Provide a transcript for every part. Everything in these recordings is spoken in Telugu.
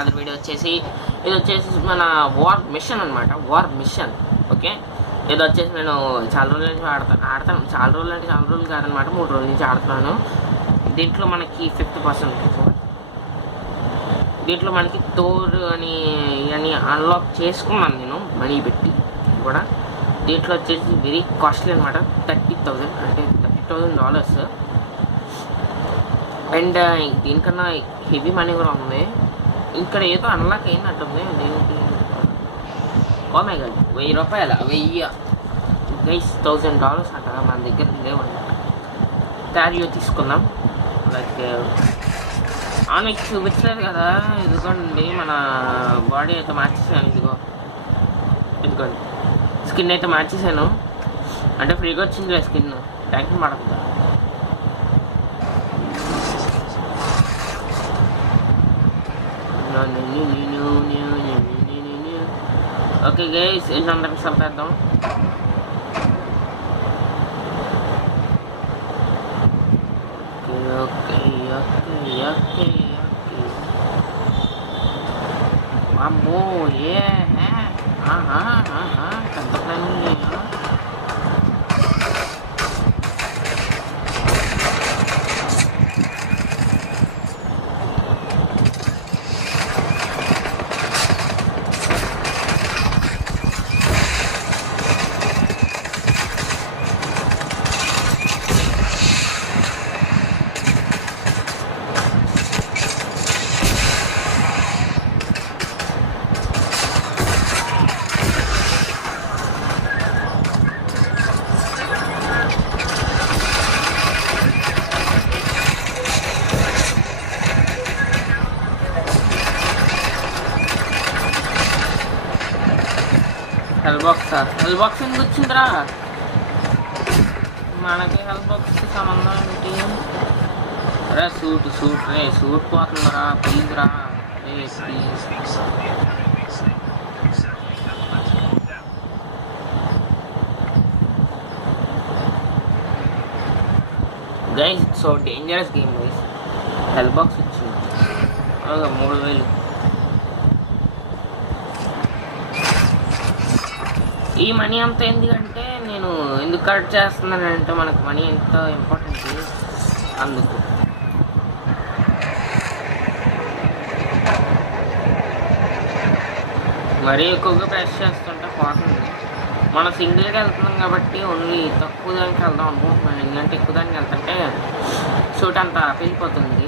అదర్ వీడియో వచ్చేసి ఇది వచ్చేసి మన వార్ మిషన్ అనమాట. War mission okay. ఇది వచ్చేసి నేను చాలా రోజుల నుంచి ఆడతాను. చాలా రోజులు కాదనమాట, 3 రోజుల నుంచి ఆడుతున్నాను. దీంట్లో మనకి 50% దీంట్లో మనకి థోర్ అని అన్లాక్ చేసుకున్నాను నేను మనీ పెట్టి కూడా. దీంట్లో వచ్చేసి వెరీ కాస్ట్లీ అనమాట, 30,000 అంటే $30,000. అండ్ దీనికన్నా హెవీ మనీ కూడా ఉంది. ఇక్కడ ఏదో అన్లాక్ అయినట్టుంది దీనికి. ఓ మై గాడ్, $1000 గైస్, $1,000 అక్కడ మన దగ్గర లేవన్నమాట. క్యారియో తీసుకుందాం. లైక్ మీకు చూపించలేదు కదా, ఇదిగోండి మన బాడీ అయితే మార్చేసాను. ఇదిగోండి స్కిన్ అయితే మార్చేసాను, అంటే ఫ్రీగా వచ్చింది స్కిన్, టెన్షన్ పడకుండా. ఓకే గైస్, అందరికి చంపేద్దాం. అమ్మో ఏ పెద్ద ప్లానింగ్. హెల్ బాక్స్ ఎందుకు వచ్చిందిరా మనకి? హెల్ బాక్స్కి సంబంధం ఏంటి? రే సూట్ పోతుందిరా, ప్లీజ్ రా, please. Guys so dangerous game guys. Hell box వచ్చింది 3,000. ఈ మనీ అంతా ఎందుకంటే నేను ఎందుకు కరెక్ట్ చేస్తున్నానంటే మనకు మనీ ఎంత ఇంపార్టెంట్ అందుకు. మరీ ఎక్కువగా ప్రెస్ చేస్తుంటే పోతుంది. మనం సింగిల్గా వెళ్తున్నాం కాబట్టి ఓన్లీ తక్కువ దానికి వెళ్దాం అనుకుంటున్నాను. ఎందుకంటే ఎక్కువ దానికి వెళ్తుంటే షూట్ అంతా వెళ్ళిపోతుంది.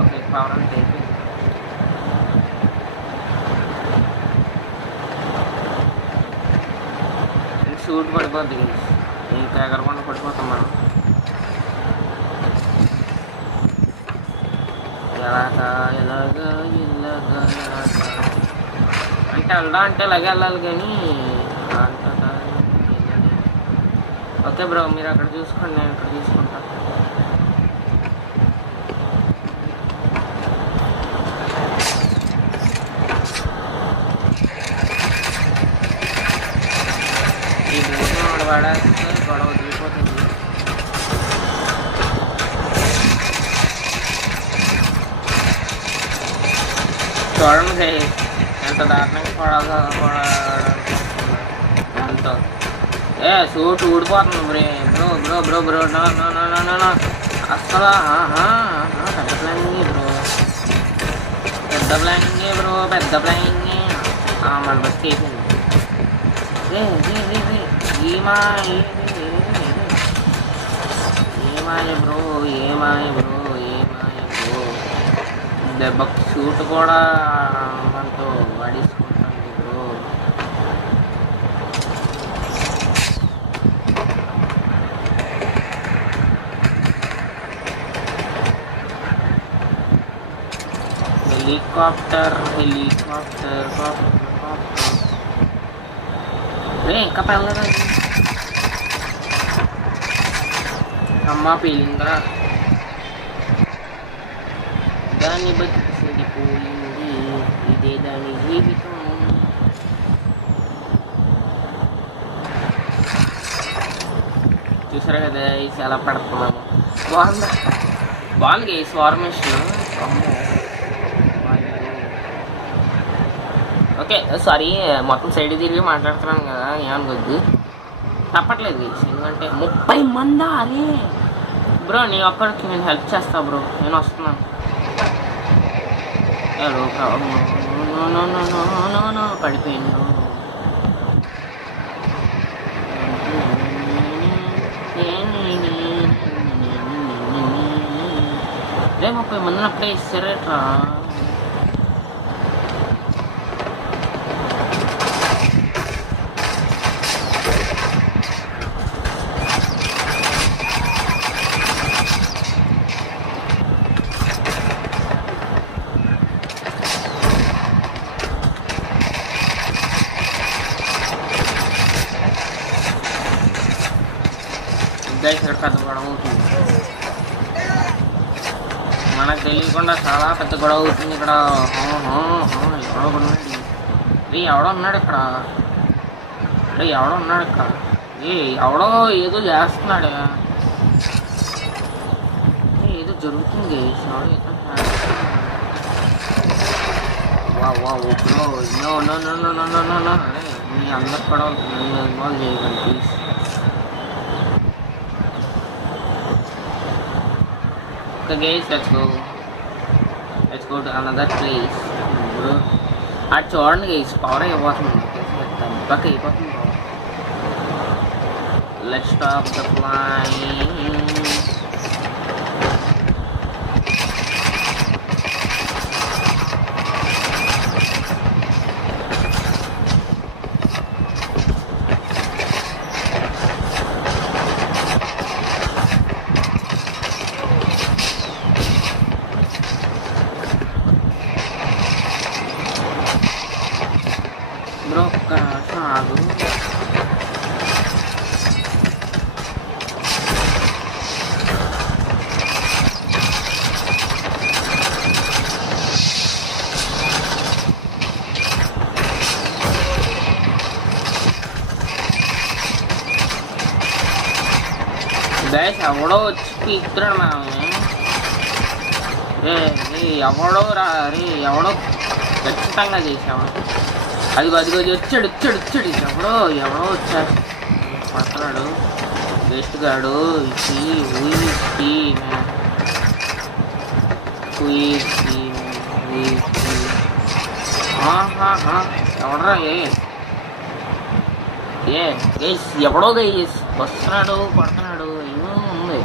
ఓకే, పవర్ అంతా అయిపోయింది. షూట్ పడిపోద్ది, ఇంకా ఎగరకుండా పడిపోతాం మనం. ఎలాగా అంటే వెళ్దా అంటే ఇలాగే వెళ్ళాలి కానీ అంత. ఓకే బ్రో, మీరు అక్కడ చూసుకోండి, నేను ఇక్కడ చూసుకుంటా. ఈ బోర్డు పడేస్తే గొడవ వదిలిపోతుంది. చూడండి ఎంత దారుణంగా దాంతో సూట్ ఊడిపోతుంది బ్రో. నో అస్సలు పెద్ద ప్లానింగే మన బస్కి వేసింది. ఏమాయ బ్రో దెబ్బకి షూట్ కూడా మనతో వాడేసుకుంటాను బ్రో. హెలికాప్టర్ ఇంకా పెళ్ళదా అమ్మ పేలిందిరా. దాన్ని బట్టి చెడిపోయింది, ఇదే దాని జీవితం. చూసారా కదా చాలా పడుతున్నాము. బాగుంది గైస్ ఫార్మేషన్. ఓకే సారీ, మొత్తం సైడ్ తిరిగి మాట్లాడుతున్నాను కదా, ఏమనుకోద్దు. తప్పట్లేదు గైస్, ఎందుకంటే 30 మందా? అరే బ్రో నీ ఒక్కడికి నేను హెల్ప్ చేస్తా బ్రో, నేను వస్తున్నాను. పడిపోయింది. రే 30 మందిని అప్పుడే ఇస్తారేట్రా? ఇక్కడ పెద్ద గొడవ అవుతుంది, మనకు తెలియకుండా చాలా పెద్ద గొడవ అవుతుంది ఇక్కడ. ఎవడో ఉన్నాడు, ఎవడో ఉన్నాడు ఇక్కడ, ఎవడో ఉన్నాడు ఇక్కడ, ఎవడో ఏదో చేస్తున్నాడు, ఏదో జరుగుతుంది. మీ అందరు కూడా ఇన్వాల్వ్ చేయగలరు please. Guys, let's go to another place. అది చూడండి గైస్, పవర్ అయిపోతుంది, పక్క అయిపోతుంది. Let's stop the flying. Bro ఒక్క నిమిషం ఆగు. గైస్ ఎవడో వచ్చి పీకుతున్నాడు మనల్ని. ఎవడో ఎవడో ఖచ్చితంగా చేసావా? అదిగో వచ్చాడు ఎవడో వచ్చాడు, పడుతున్నాడు వేస్ట్ గాడు. ఎవడరా గైస్, ఎవడో గైస్ వస్తున్నాడు, పడుతున్నాడు, ఏమో ఉంది.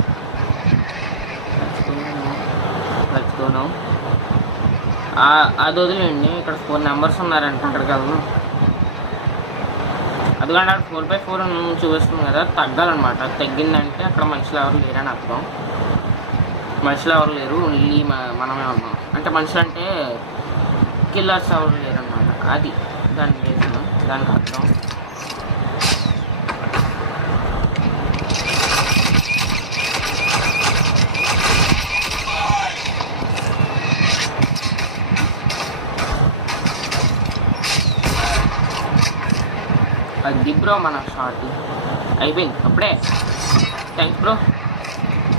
తెచ్చుకోను అది వదిలేండి. ఇక్కడ 4 నెంబర్స్ ఉన్నారంట, అక్కడికి వెళ్దాం. అందుకంటే అక్కడ 4x4 చూపిస్తుంది కదా, తగ్గాలన్నమాట. తగ్గిందంటే అక్కడ మనుషులు ఎవరు లేరని అర్థం. మనుషులు ఎవరు లేరు, ఓన్లీ మనమే ఉన్నాం. అంటే మనుషులు అంటే కిల్లర్స్ ఎవరు లేరన్నమాట. అది దాని రీజన్, దానికి అర్థం. అది బ్రో మన షార్ట్ అయిపోయింది అప్పుడే. Thanks bro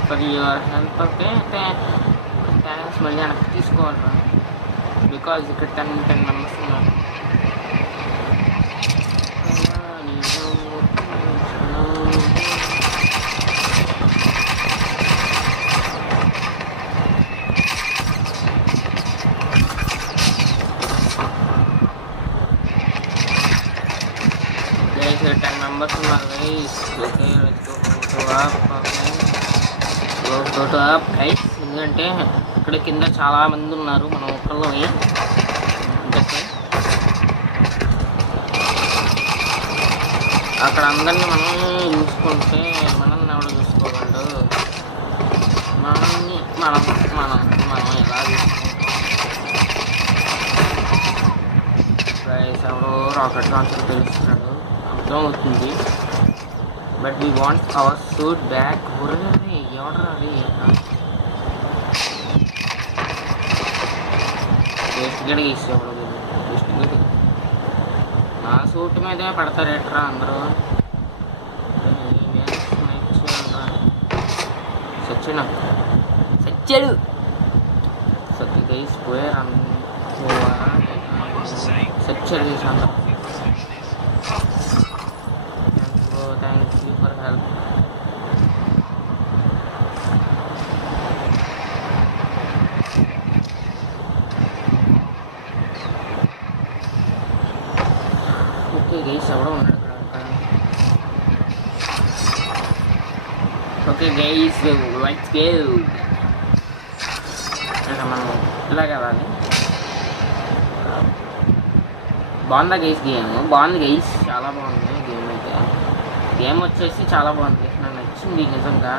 for your help. Okay thanks. మళ్ళీ వెనక్కి తీసుకోవాలి బికాజ్ ఇక్కడ 10 మెంబర్స్ ఉన్నారు. here 10 members uన్నారు guys. Okay, let's go to up guys. ఎందుకంటే ఇక్కడ కింద చాలా మంది ఉన్నారు, మనం ఒక్కళ్ళం అక్కడ అందరినీ మనం చూసుకుంటే మనల్ని ఎవడో చూసుకోగలడు. మనల్ని మనం ఎలా చూసుకుంటాం గైస్. ఎవడో రాకెట్ లాంచర్ తెలుస్తున్నాడు, అర్థం అవుతుంది. But we want hour suit back. ఎవడరా అది వేస్ట్గడ్ గీసి ఎవడో వేస్ట్గడ్. నా సూట్ మీదే పడతారేట్రా అందరూ. సచ్చాడు సత్తి గైస్ పోయారు. సెర్చ్ చేశాను. Thank you for help. Okay guys, ఎవడో ఉన్నాడు ఇక్కడ. Okay guys, let's go. మనం ఇలా కదాలి. బాగుందా గైస్? గేమ్ బాగుంది గైస్, చాలా బాగుంది గేమ్ అయితే. గేమ్ వచ్చేసి చాలా బాగుంది, నాకు నచ్చింది నిజంగా.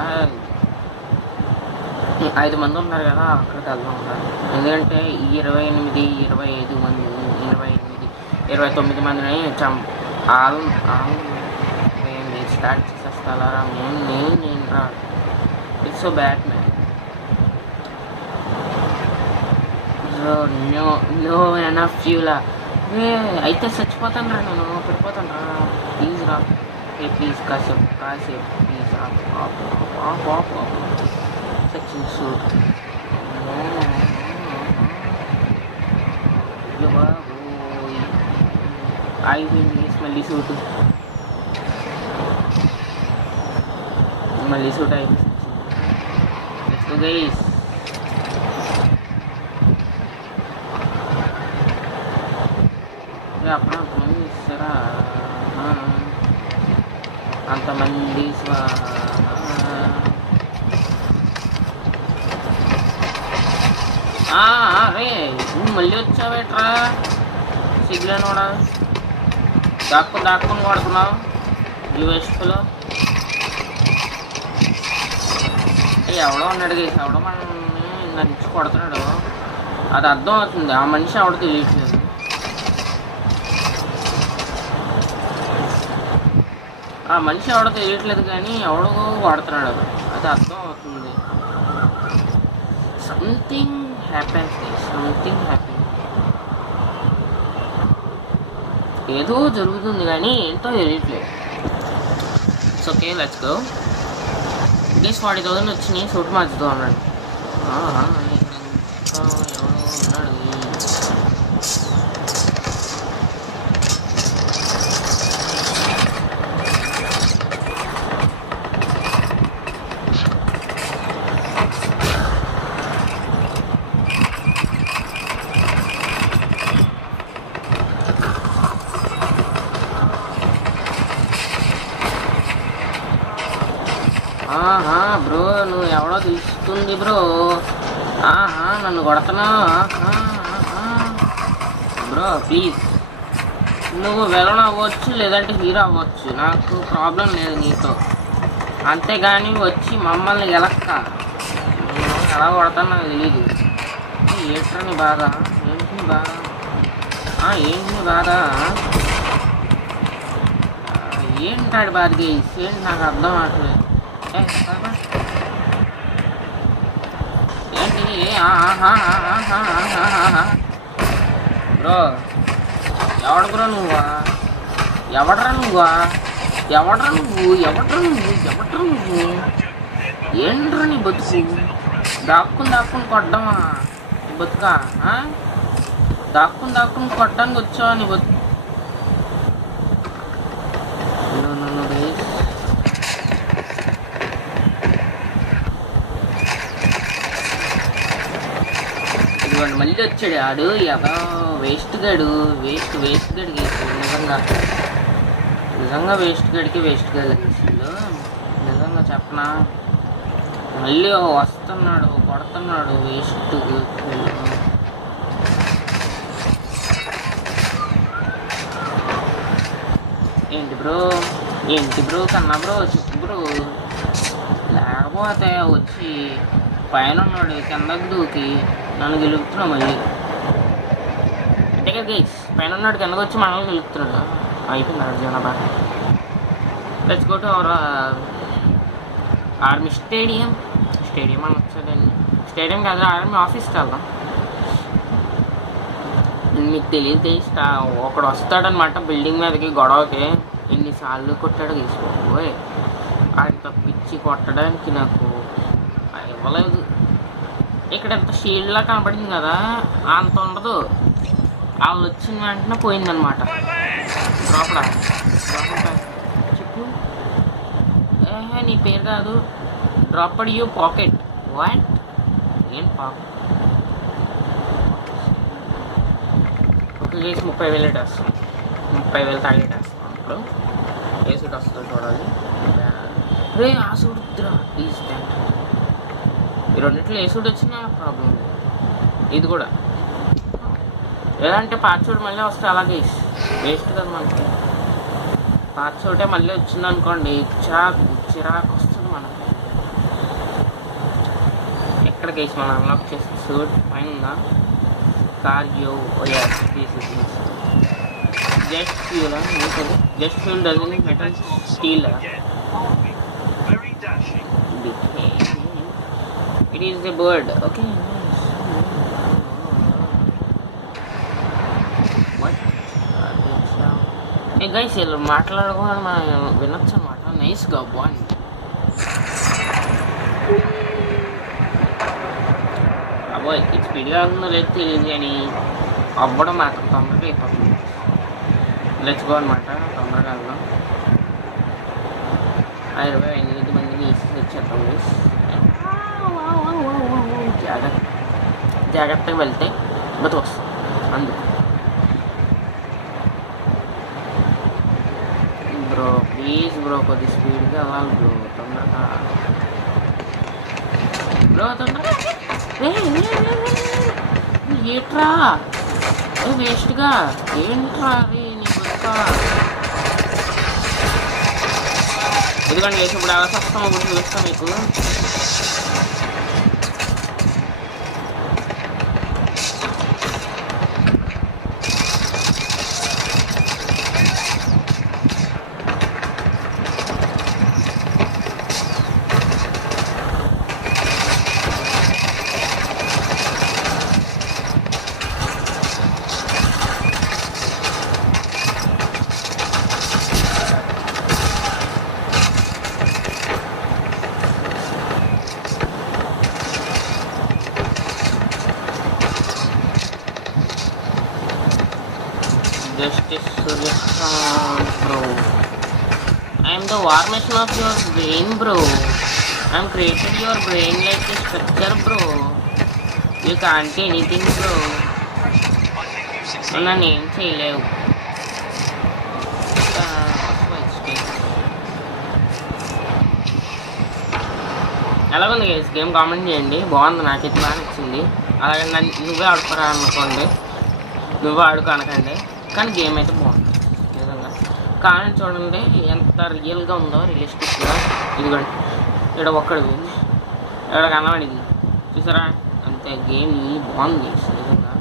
5 మంది ఉన్నారు కదా, అక్కడికి వెళ్దాం ఉంటారు. ఎందుకంటే 28, 25 మంది, 29 మందిని స్టార్ట్ చేసేస్తారా? నేను రా. It's so bad man. No enough ఫ్యూలా. అయితే చచ్చిపోతాను రా, నేను పడిపోతాను రా. ప్లీజ్ రా, ప్లీజ్ కాసేపు ప్లీజ్ రా. సచిన్ సూట్ అయిపోయింది. మళ్ళీ సూట్ అయిపోయింది. Let's go guys. అప్పుడు అంతమంది ఇస్తారా? అంతమంది రే, నువ్వు మళ్ళీ వచ్చావేట్రా సిగ్గులేని కూడా. దాక్కుని కొడుతున్నావు యూఎస్లో. ఎవడో ఉన్నాడు గేసి, ఎవడో మనల్ని నడిచి కొడుతున్నాడు. అది అర్థం అవుతుంది, ఆ మనిషి ఎవడో తెలియట్లేదు. ఆ మనిషి ఎవడో తెలియట్లేదు కానీ ఎవడో కొడుతున్నాడు, అది అర్థం అవుతుంది. Something happens. ఏదో జరుగుతుంది కానీ ఏంటో తెలియట్లేదు. It's okay, let's go. Guys 40,000 వచ్చినాయి. సూట్ మార్చుతూ ఉన్నాడు. ఎవడో ఉన్నాడు. బ్రో, నువ్వు ఎవడో తెలుస్తుంది బ్రో. నన్ను కొడుతున్నావు బ్రో. ప్లీజ్, నువ్వు విలన్ అవ్వచ్చు, లేదంటే హీరో అవ్వచ్చు, నాకు ప్రాబ్లం లేదు నీతో. అంతేగాని వచ్చి మమ్మల్ని గెలక్క. నేను ఎలా కొడతాను నాకు తెలియదు. ఏంట్రా నీ బాధ? ఏంటి నీ బాధ? ఏంటాడు బాధ గేసి? ఏంటి నాకు అర్థం అవ్వట్లేదు. ఏంటి బ్రో? ఎవడు బ్రో నువ్వా? ఎవడ్రా నువ్వు? ఏంట్రా నీ బతుకు? దాక్కుని కొట్టడమా నీ బతుకా? దాక్కుని కొట్టడానికి వచ్చావా నీ బతుకు? ఇదిగోండి మళ్ళీ వచ్చాడు ఆడు. ఏదో వేస్ట్ గడు నిజంగా వేస్ట్ గడికి నిజంగా చెప్పనా. మళ్ళీ వస్తున్నాడు, కొడుతున్నాడు వేస్ట్. ఏంటి బ్రో కన్నా బ్రో, చెప్పు బ్రో. లేకపోతే వచ్చి పైన ఉన్నాడు కిందకు దూకి నన్ను గెలుపుతున్నావు మళ్ళీ. అంటే కదా గైస్, పైన ఉన్నాడు కిందకు వచ్చి మనల్ని గెలుపుతున్నాడు. అయిపోయినాడు జనాభా. Let's go to our army stadium అని వచ్చాడండి. స్టేడియం కాదు, ఆర్మీ ఆఫీస్కి వెళ్దాం. మీకు తెలియదు గైస్, ఒకడు వస్తాడనమాట బిల్డింగ్ మీదకి గొడవకి. ఎన్నిసార్లు కొట్టాడు తీసుకోబోయ్. ఆడికి తప్పించి కొట్టడానికి నాకు ఇవ్వలేదు. ఇక్కడ ఎంత షీల్డ్లా కనపడింది కదా, అంత ఉండదు. వాళ్ళు వచ్చిన వెంటనే పోయిందనమాట. డ్రాప్డా చెప్పు. నీ పేరు కాదు. Dropped you pocket. వాట్? ఏం పాకెట్? ఒక కేసు 30,000 వేస్తాం. 30,000 టార్గెట్ వేస్తాం. ఇప్పుడు ఏ సూట్ వస్తుందో చూడాలి. రే ఆ సూట్ వద్దురా ప్లీజ్. థ్యాంక్ ఈ రెండింటిలో ఏ సూట్ వచ్చినా ప్రాబ్లం లేదు. ఇది కూడా లేదంటే పాత సూట్ మళ్ళీ వస్తే అలాగే వేస్ట్ కదా మనకి. పాత సూటే మళ్ళీ వచ్చింది అనుకోండి చిరాకు వస్తుంది మనకి. ఎక్కడికి వేసి మనం అన్లాక్ చేస్తే సూట్ పైన ఉందా? కార్యో just fuel. Just fuel dozen metal steel. It is the bird. Okay guys వీళ్ళు మాట్లాడుకోవాలి మనం వినొచ్చు అనమాట. నైస్గా బాగుంది. అబ్బాయి ఇది స్పీడ్గా ఉందో లేదు తెలియదు కానీ అవ్వడం మాత్రం తొందరగా అయిపోతుంది. లెచ్చుకో అనమాట. తొందరగా వెళ్దాం. 28 మందిని వచ్చేద్దాం. జాగ్రత్తగా వెళ్తే బతుకొస్తాం. అందుకు బ్రో ప్లీజ్ బ్రో కొద్ది స్పీడ్గా వెళ్ళాలి బ్రో. తొందరగా బ్రో తొందరగా. ఏట్రా వేస్ట్గా ఏంట్రా రే నీ బుక్క. ఎందుకంటే వేసి ఇప్పుడు అలా వస్తాం. ఇప్పుడు చూస్తాం మీకు. Justice Suryakant, bro. I am the war machine of your brain, bro. I am created your brain like a structure, bro. You can't do anything, bro. నా నేమ్ చేయలేవు. ఎలాగుంది గైస్ గేమ్? కామెంట్ చేయండి. బాగుంది, నాకైతే బాగా నచ్చింది. అలాగే నువ్వే ఆడుకోరా అనుకోండి, నువ్వే ఆడుకో అనకండి. కానీ గేమ్ అయితే బాగుంది నిజంగా. కానీ చూడండి ఎంత రియల్గా ఉందో, రియలిస్టిక్గా. ఇదిగోండి ఇక్కడ ఒక్కడిది, ఇక్కడ కనబడింది చూసారా? అంతే. గేమ్ బాగుంది నిజంగా.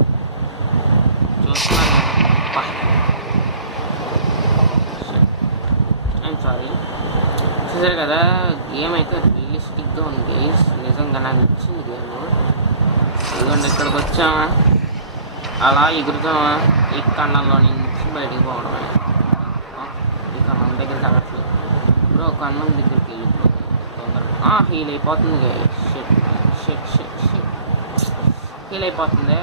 చూస్తున్నారు. I'm sorry. చూసారు కదా, గేమ్ అయితే రియలిస్టిక్గా ఉంది నిజంగా. నాకు నచ్చింది గేమ్. ఇదిగోండి ఇక్కడికి వచ్చామా, అలా ఎగురుతామా, ఈ కన్నంలో నుంచి బయటికి పోవడమే. ఈ కన్నం దగ్గర తగ్గట్లేదు బ్రో. కన్నం దగ్గరికి వెళ్ళిపోతుంది తొందరగా. హీల్ అయిపోతుంది. షెట్ షెట్ షెట్ షెట్ హీల్ అయిపోతుంది.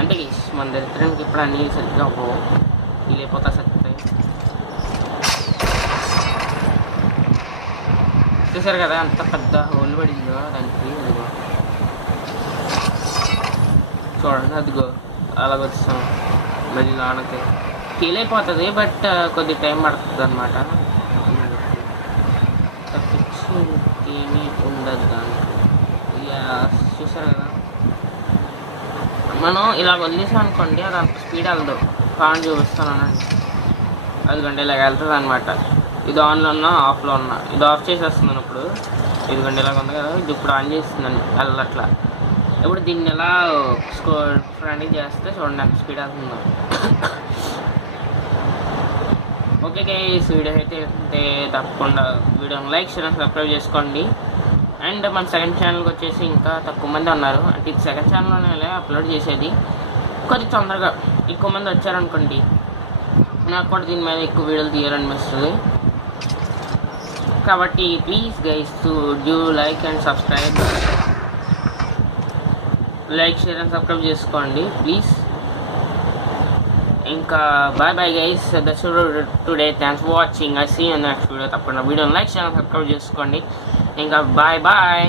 అంటే మన దరిద్రానికి ఇప్పుడు అన్నీ సరిగ్గా అవ్వవు. హీల్ అయిపోతా సరిపోతాయి. చూసారు కదా అంత పెద్ద హోల్ పడిందో దానికి. ఇదిగో చూడండి, అదిగో అలాగొస్తాం మళ్ళీ లోనకి. హీల్ అయిపోతుంది బట్ కొద్ది టైం పడుతుంది అనమాట. తప్పించి ఏమీ ఉండదు దానికి. చూసారు కదా, మనం ఇలా వదిలేసాం అనుకోండి అది అంత స్పీడ్ వెళ్దు. కాన్ చూపిస్తానండి. అదిగంటే ఇలాగ వెళ్తుంది అనమాట. ఇది ఆన్లో ఉన్నా ఆఫ్లో ఉన్నా. ఇది ఆఫ్ చేసేస్తున్నాను ఇప్పుడు. ఇదిగంటే ఇలాగ ఉంది కదా, ఇది ఇప్పుడు ఆన్ చేస్తుందని వెళ్ళట్లా. ఇప్పుడు దీన్ని ఎలా ఫ్రెండ్కి చేస్తే చూడండి ఎంత స్పీడ్ అవుతుందో. ఓకే గైస్, వీడియో అయితే తప్పకుండా వీడియోని లైక్ షేర్ సబ్స్క్రైబ్ చేసుకోండి. అండ్ మన సెకండ్ ఛానల్కి వచ్చేసి ఇంకా తక్కువ మంది ఉన్నారు. అంటే ఇది సెకండ్ ఛానల్లోనే అప్లోడ్ చేసేది. కొద్ది తొందరగా ఎక్కువ మంది వచ్చారనుకోండి, నాకు కూడా దీని మీద ఎక్కువ వీడియోలు తీయాలనిపిస్తుంది. కాబట్టి please guys to do like and subscribe. Like share and subscribe చేసుకోండి ప్లీజ్. ఇంకా bye bye guys, that's today. Thanks for watching. I see you next video. తప్పకుండా వీడియోని లైక్ షేర్ అండ్ సబ్స్క్రైబ్ చేసుకోండి. ఇంకా బాయ్ బాయ్.